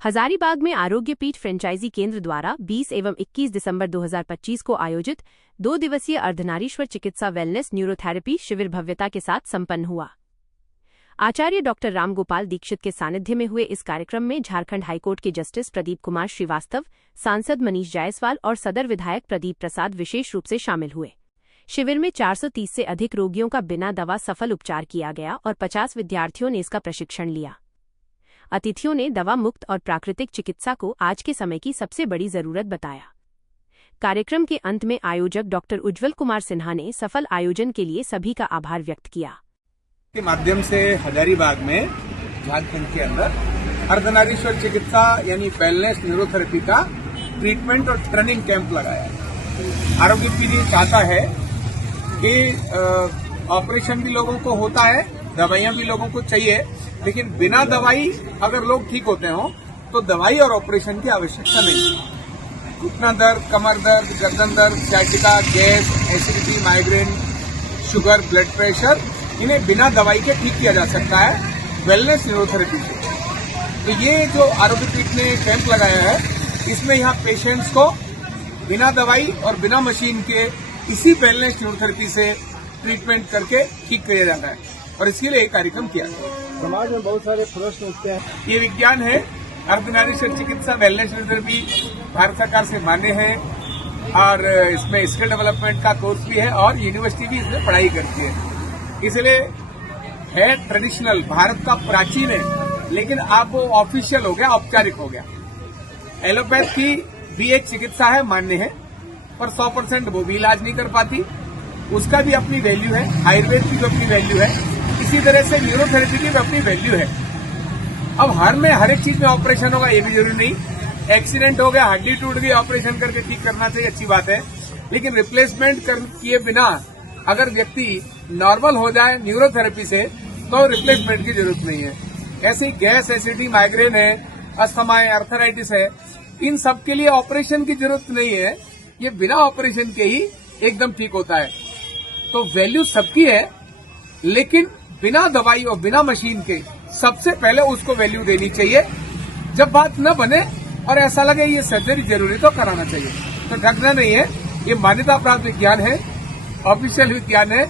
हजारीबाग में आरोग्य पीठ फ्रेंचाइजी केंद्र द्वारा 20 एवं 21 दिसंबर 2025 को आयोजित 2 दिवसीय अर्धनारीश्वर चिकित्सा वेलनेस न्यूरोथेरेपी शिविर भव्यता के साथ संपन्न हुआ। आचार्य डॉक्टर रामगोपाल दीक्षित के सानिध्य में हुए इस कार्यक्रम में झारखंड हाईकोर्ट के जस्टिस प्रदीप कुमार श्रीवास्तव, सांसद मनीष जायसवाल और सदर विधायक प्रदीप प्रसाद विशेष रूप से शामिल हुए। शिविर में 430 से अधिक रोगियों का बिना दवा सफल उपचार किया गया और 50 विद्यार्थियों ने इसका प्रशिक्षण लिया। अतिथियों ने दवा मुक्त और प्राकृतिक चिकित्सा को आज के समय की सबसे बड़ी जरूरत बताया। कार्यक्रम के अंत में आयोजक डॉक्टर उज्ज्वल कुमार सिन्हा ने सफल आयोजन के लिए सभी का आभार व्यक्त किया। के माध्यम से हजारीबाग में झारखंड के अंदर अर्धनारीश्वर चिकित्सा यानी वेलनेस न्यूरोथेरेपी का ट्रीटमेंट और ट्रेनिंग कैंप लगाया है। आरोग्य पीठ चाहता है कि ऑपरेशन भी लोगों को होता है, दवाइयां भी लोगों को चाहिए, लेकिन बिना दवाई अगर लोग ठीक होते हो तो दवाई और ऑपरेशन की आवश्यकता नहीं। घुटना दर्द, कमर दर्द, गर्दन दर्द, sciatica, gas, acidity, migraine, sugar, blood pressure, इन्हें बिना दवाई के ठीक किया जा सकता है वेलनेस न्यूरोथेरेपी से। तो ये जो आरोग्य पीठ ने कैंप लगाया है, इसमें यहाँ पेशेंट्स को बिना दवाई और बिना मशीन के इसी वेलनेस न्यूरोथेरेपी से ट्रीटमेंट करके ठीक किया जाता है और इसके लिए एक कार्यक्रम किया गया। समाज में बहुत सारे प्रश्न उठते हैं। ये विज्ञान है, अर्धनारीश्वर चिकित्सा वेलनेस न्यूरोथेरेपी भारत सरकार से मान्य है और इसमें स्किल डेवलपमेंट का कोर्स भी है और यूनिवर्सिटी भी इसमें पढ़ाई करती है। इसलिए है ट्रेडिशनल, भारत का प्राचीन है, लेकिन अब वो ऑफिशियल हो गया, औपचारिक हो गया। एलोपैथ की भी एक चिकित्सा है, मान्य है, पर 100% वो भी इलाज नहीं कर पाती, उसका भी अपनी वैल्यू है। आयुर्वेद की भी अपनी वैल्यू है, इसी तरह से न्यूरोथेरेपी की भी अपनी वैल्यू है। अब हर एक चीज में ऑपरेशन होगा ये भी जरूरी नहीं। एक्सीडेंट हो गया, हड्डी टूट गई, ऑपरेशन करके ठीक करना चाहिए, अच्छी बात है, लेकिन रिप्लेसमेंट किए बिना अगर व्यक्ति नॉर्मल हो जाए न्यूरोथेरेपी से तो रिप्लेसमेंट की जरूरत नहीं है। ऐसे ही गैस, एसिडिटी, माइग्रेन है, अस्थमा है, आर्थराइटिस है, इन सब के लिए ऑपरेशन की जरूरत नहीं है। ये बिना ऑपरेशन के ही एकदम ठीक होता है। तो वैल्यू सबकी है, लेकिन बिना दवाई और बिना मशीन के सबसे पहले उसको वैल्यू देनी चाहिए। जब बात न बने और ऐसा लगे ये सर्जरी जरूरी तो कराना चाहिए, तो ढकना नहीं है। ये मान्यता प्राप्त विज्ञान है, ऑफिशियल विज्ञान है।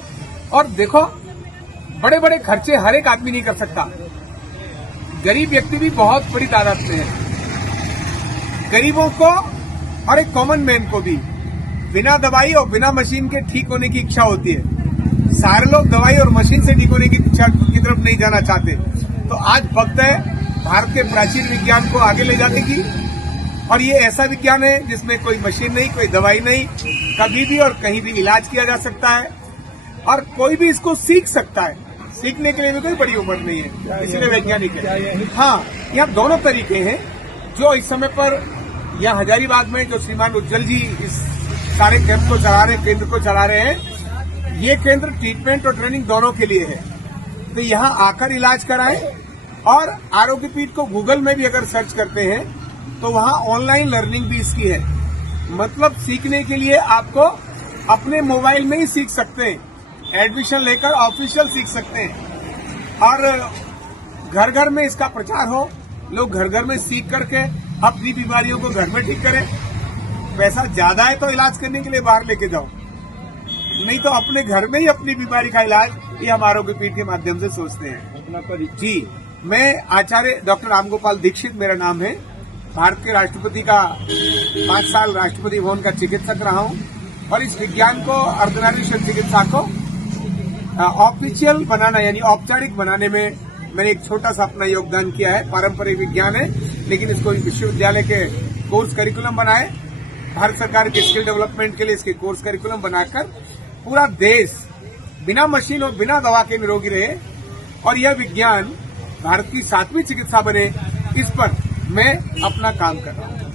और देखो, बड़े बड़े खर्चे हर एक आदमी नहीं कर सकता। गरीब व्यक्ति भी बहुत बड़ी तादाद में है। गरीबों को और एक कॉमन मैन को भी बिना दवाई और बिना मशीन के ठीक होने की इच्छा होती है। सारे लोग दवाई और मशीन से ठीक होने की इच्छा की तरफ नहीं जाना चाहते। तो आज वक्त है भारत के प्राचीन विज्ञान को आगे ले जाने की, और ये ऐसा विज्ञान है जिसमें कोई मशीन नहीं, कोई दवाई नहीं, कभी भी और कहीं भी इलाज किया जा सकता है और कोई भी इसको सीख सकता है। सीखने के लिए भी कोई बड़ी उम्र नहीं है, इसलिए वैज्ञानिक है। हाँ, यहाँ दोनों तरीके हैं। जो इस समय पर यहाँ हजारीबाग में जो श्रीमान उज्ज्वल जी इस सारे कैंप को चला रहे हैं, केंद्र को चला रहे हैं, ये केंद्र ट्रीटमेंट और ट्रेनिंग दोनों के लिए है। तो यहाँ आकर इलाज कराएं, और आरोग्य पीठ को गूगल में भी अगर सर्च करते हैं तो वहाँ ऑनलाइन लर्निंग भी इसकी है। मतलब सीखने के लिए आपको अपने मोबाइल में ही सीख सकते हैं, एडमिशन लेकर ऑफिशियल सीख सकते हैं, और घर घर में इसका प्रचार हो, लोग घर घर में सीख करके अपनी बीमारियों को घर में ठीक करें। पैसा ज्यादा है तो इलाज करने के लिए बाहर लेके जाओ, नहीं तो अपने घर में ही अपनी बीमारी का इलाज ये हम आरोग्य पीठ के माध्यम से सोचते हैं। जी, मैं आचार्य डॉक्टर रामगोपाल दीक्षित मेरा नाम है। भारत के राष्ट्रपति का 5 साल राष्ट्रपति भवन का चिकित्सक रहा हूं, और इस विज्ञान को, अर्धनारीश्वर चिकित्सा को ऑफिशियल बनाना यानी औपचारिक बनाने में मैंने एक छोटा सा अपना योगदान किया है। पारंपरिक विज्ञान है, लेकिन इसको विश्वविद्यालय के कोर्स करिकुलम बनाए। भारत सरकार के स्किल डेवलपमेंट के लिए इसके कोर्स करिकुलम बनाकर पूरा देश बिना मशीन और बिना दवा के निरोगी रहे, और यह विज्ञान भारत की 7वीं चिकित्सा बने, इस पर मैं अपना काम कर रहा हूँ।